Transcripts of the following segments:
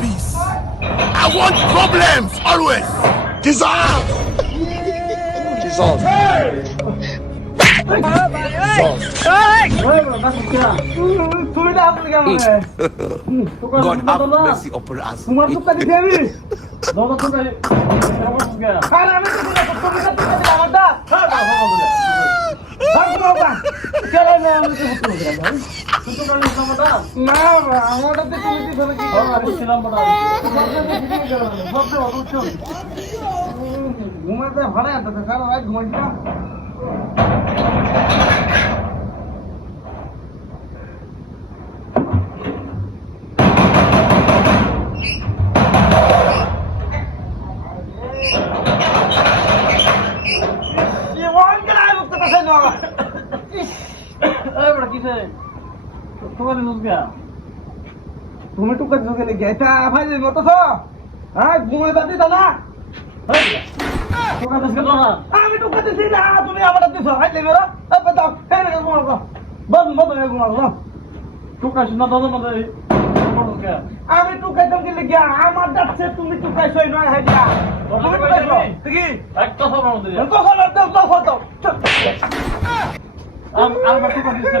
Peace. I want problems always. Dissolve. Dissolve. ভালো ঘুমাতে ভাড়া আছে কিসে তোমার তুমি টুকা ঢুকে লেগে এটা ভাই মতো তো হ্যাঁ ঘুমাই বাদি না? আমি টুকা দিছি না তুমি আমার দিছ। হাই লেগে রা। এই বাদাও এই রে ঘুমাও গো বন্ধ বন্ধ রে ঘুমাও গো টুকা শুনা দাদা মতে আমি টুকাই দম কি লেগে আমার যাচ্ছে তুমি টুকাই সই নয় হাই দিয়া তুমি টুকাইছো? কি একটা সব আমাদের তো হলো তো তো হলো আম আমার তো কথা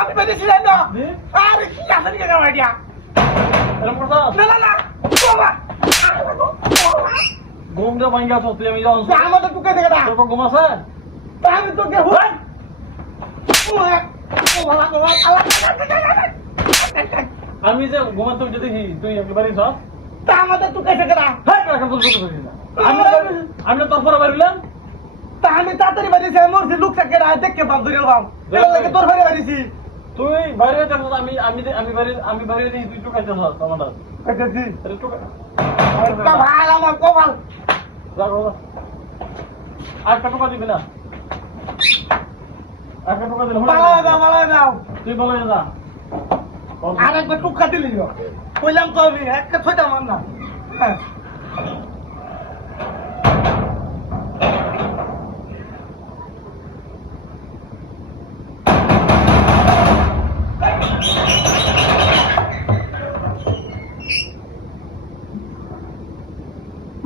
আমি পেরেছিলাম না। আরে কি আসলে কে গাওয়া দিয়া এরকম কথা না না না। ঘুমটা ভাঙ্গা তো তুই আমি যাও। আমাদের টুকে দেখে না। তোর ঘুম আছে? আমি তোকে হই। আমি যে ঘুমাতে দেখি তুই একেবারে সব আমাদের টুকে দেখে না। রাখা তো শুরু করিস না আমি আমি তোর পরে বাড়িলাম তা আমি তাড়াতাড়ি বাড়িছি আমি মরছি লোক থাকে না দেখকে পাম ধরে এটা লাগে তোর ঘরে বাড়িছি। তুই বাইরে যাব আমি আমি আমি বাইরে আমি বাইরে দিই তুই টুকাইতে সব আমার কাটাছি ভাই আমার কপাল। রাখো আটটা টুকা দিবি না? একটা টুকা দিলে পালা দাও পালা দাও তুই বলে যা। আর একবার টুকা দিলি কইলাম তো আমি একটা ছয়টা মান না। হ্যাঁ।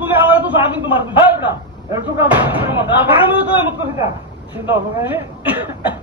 তুমি আমার তো আমি তোমার হ্যাঁ আমি তো